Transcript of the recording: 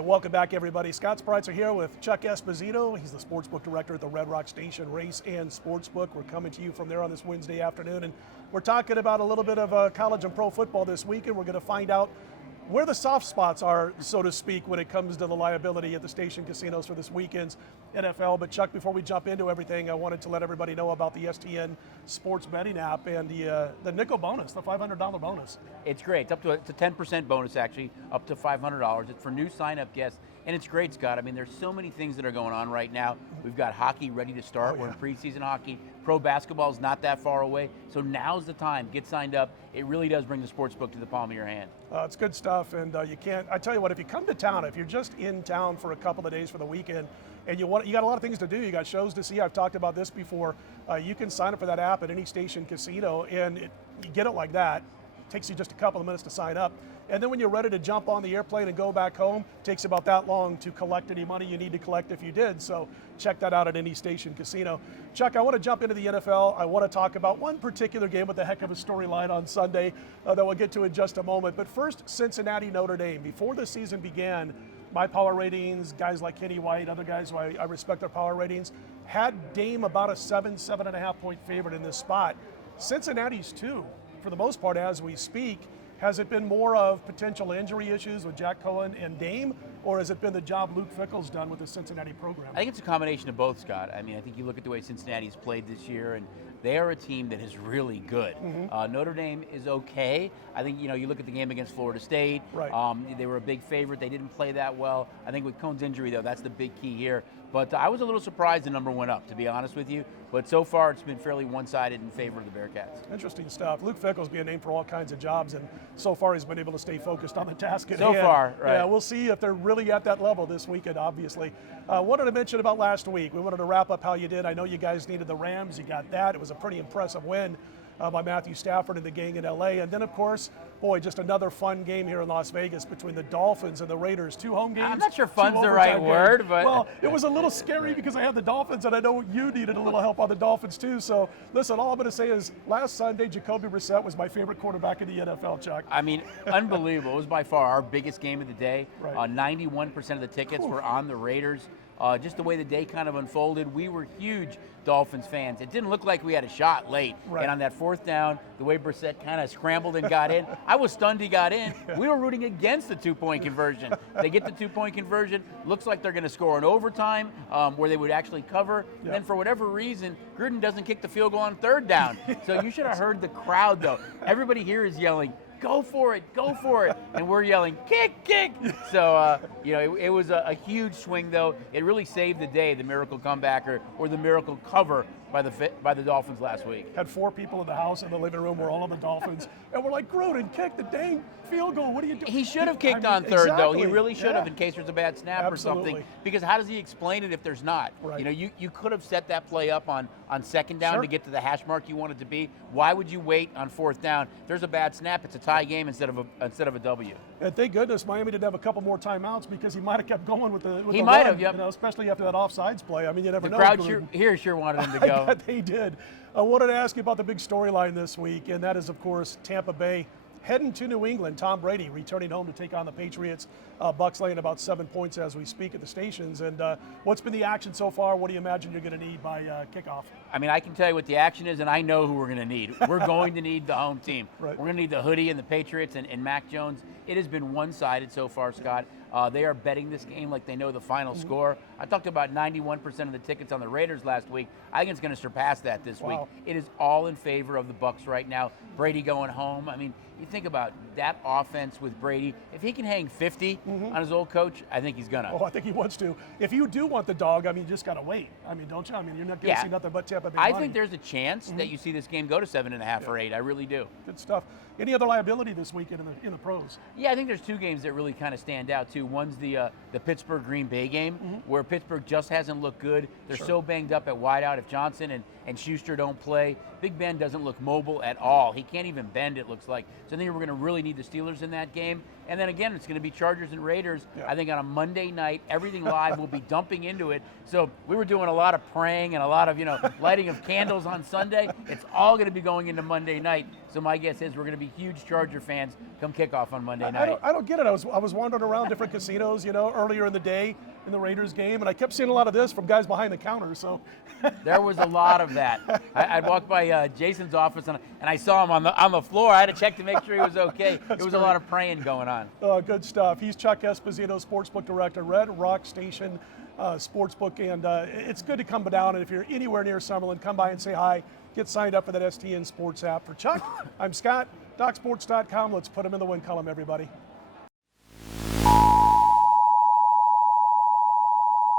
And welcome back, everybody. Scott Spreitzer here with Chuck Esposito. He's the Sportsbook Director at the Red Rock Station Race and Sportsbook. We're coming to you from there on this Wednesday afternoon, and we're talking about a little bit of college and pro football this week, and we're going to find out where the soft spots are, so to speak, when it comes to the liability at the station casinos for this weekend's NFL. But Chuck, before we jump into everything, I wanted to let everybody know about the STN Sports Betting app and the nickel bonus, the $500 bonus. It's great. It's a 10% bonus, actually, up to $500. It's for new sign-up guests, and it's great, Scott. I mean, there's so many things that are going on right now. We've got hockey ready to start. We're in preseason hockey. Pro basketball is not that far away, so now's the time. Get signed up. It really does bring the sportsbook to the palm of your hand. It's good stuff, and you can't. I tell you what, if you come to town, if you're just in town for a couple of days for the weekend, and you got a lot of things to do. You got shows to see. I've talked about this before. You can sign up for that app at any station casino, and you get it like that. It takes you just a couple of minutes to sign up. And then when you're ready to jump on the airplane and go back home, it takes about that long to collect any money you need to collect if you did. So check that out at any station casino. Chuck, I want to jump into the NFL. I want to talk about one particular game with a heck of a storyline on Sunday that we'll get to in just a moment. But first, Cincinnati, Notre Dame. Before the season began, my power ratings, guys like Kenny White, other guys who I respect their power ratings, had Dame about a 7.5 point favorite in this spot. Cincinnati's too, for the most part, as we speak. Has it been more of potential injury issues with Jack Cohen and Dame, or has it been the job Luke Fickell's done with the Cincinnati program? I think it's a combination of both, Scott. I mean, I think you look at the way Cincinnati's played this year, and they are a team that is really good. Notre Dame is okay. I think, you look at the game against Florida State. Right. They were a big favorite. They didn't play that well. I think with Cohen's injury, though, that's the big key here. But I was a little surprised the number went up, to be honest with you. But so far, it's been fairly one-sided in favor of the Bearcats. Interesting stuff. Luke Fickell's being named for all kinds of jobs, and so far he's been able to stay focused on the task at hand. So far, right. Yeah, we'll see if they're really at that level this weekend, obviously. Wanted to mention about last week. We wanted to wrap up how you did. I know you guys needed the Rams. You got that. It was a pretty impressive win by Matthew Stafford and the gang in L.A. And then, of course, boy, just another fun game here in Las Vegas between the Dolphins and the Raiders. 2 home games. I'm not sure fun's the right word, but... Well, it was a little scary because I had the Dolphins, and I know you needed a little help on the Dolphins, too. So, listen, all I'm going to say is last Sunday, Jacoby Brissett was my favorite quarterback in the NFL, Chuck. I mean, unbelievable. It was by far our biggest game of the day. Right. 91% of the tickets were on the Raiders. Just the way the day kind of unfolded, we were huge Dolphins fans. It didn't look like we had a shot late. Right. And on that 4th down, the way Brissett kind of scrambled and got in, I was stunned he got in. We were rooting against the 2-point conversion. They get the 2-point conversion. Looks like they're going to score in overtime where they would actually cover. Yep. Then for whatever reason, Gruden doesn't kick the field goal on 3rd down. So you should have heard the crowd, though. Everybody here is yelling, go for it, go for it. And we're yelling, kick, kick. So, it was a huge swing, though. It really saved the day, the miracle comeback or the miracle cover by the Dolphins last week. Had 4 people in the house in the living room were all of the Dolphins. And we're like, Gruden, kick the dang field goal. What are you doing? He should have kicked on 3rd, though. He really should have, yeah. in case there's a bad snap or something. Because how does he explain it if there's not? Right. You could have set that play up on 2nd down Sure. to get to the hash mark you want it to be. Why would you wait on 4th down? If there's a bad snap, it's a tie game instead of a W. And thank goodness Miami didn't have a couple more timeouts because he might have kept going with the He the might run, have, yep. Especially after that offsides play. I mean, you never The know. crowd here sure wanted him to go. I bet they did. I wanted to ask you about the big storyline this week, and that is, of course, Tampa Bay heading to New England. Tom Brady returning home to take on the Patriots. Bucks laying about 7 points as we speak at the stations. And what's been the action so far? What do you imagine you're going to need by kickoff? I mean, I can tell you what the action is, and I know who we're going to need. We're going to need the home team. Right. We're going to need the hoodie and the Patriots and Mac Jones. It has been one-sided so far, Scott. They are betting this game like they know the final score. I talked about 91% of the tickets on the Raiders last week. I think it's going to surpass that this week. It is all in favor of the Bucks right now. Brady going home. I mean, you think about that offense with Brady. If he can hang 50 on his old coach, I think he's going to. Oh, I think he wants to. If you do want the dog, I mean, you just got to wait. I mean, don't you? I mean, you're not going to see nothing but Tampa Bay I money. think there's a chance that you see this game go to 7.5 or 8. I really do. Good stuff. Any other liability this weekend in the pros? Yeah, I think there's 2 games that really kind of stand out, too. One's the Pittsburgh-Green Bay game, where Pittsburgh just hasn't looked good. They're so banged up at wideout. If Johnson and Schuster don't play, Big Ben doesn't look mobile at all. He can't even bend, it looks like. So I think we're going to really need the Steelers in that game. And then again, it's going to be Chargers and Raiders. Yeah. I think on a Monday night, everything live will be dumping into it. So we were doing a lot of praying and a lot of, lighting of candles on Sunday. It's all going to be going into Monday night. So my guess is we're going to be be huge Charger fans come kickoff on Monday I night. don't get it. I was wandering around different casinos, earlier in the day in the Raiders game, and I kept seeing a lot of this from guys behind the counter. So There was a lot of that. I'd walk by Jason's office and I saw him on the floor. I had to check to make sure he was okay. There was a lot of praying going on. Good stuff. He's Chuck Esposito, Sportsbook Director, Red Rock Station Sportsbook, and it's good to come down. And if you're anywhere near Summerlin, come by and say hi. Get signed up for that STN Sports app. For Chuck, I'm Scott. DocSports.com. Let's put him in the win column, everybody.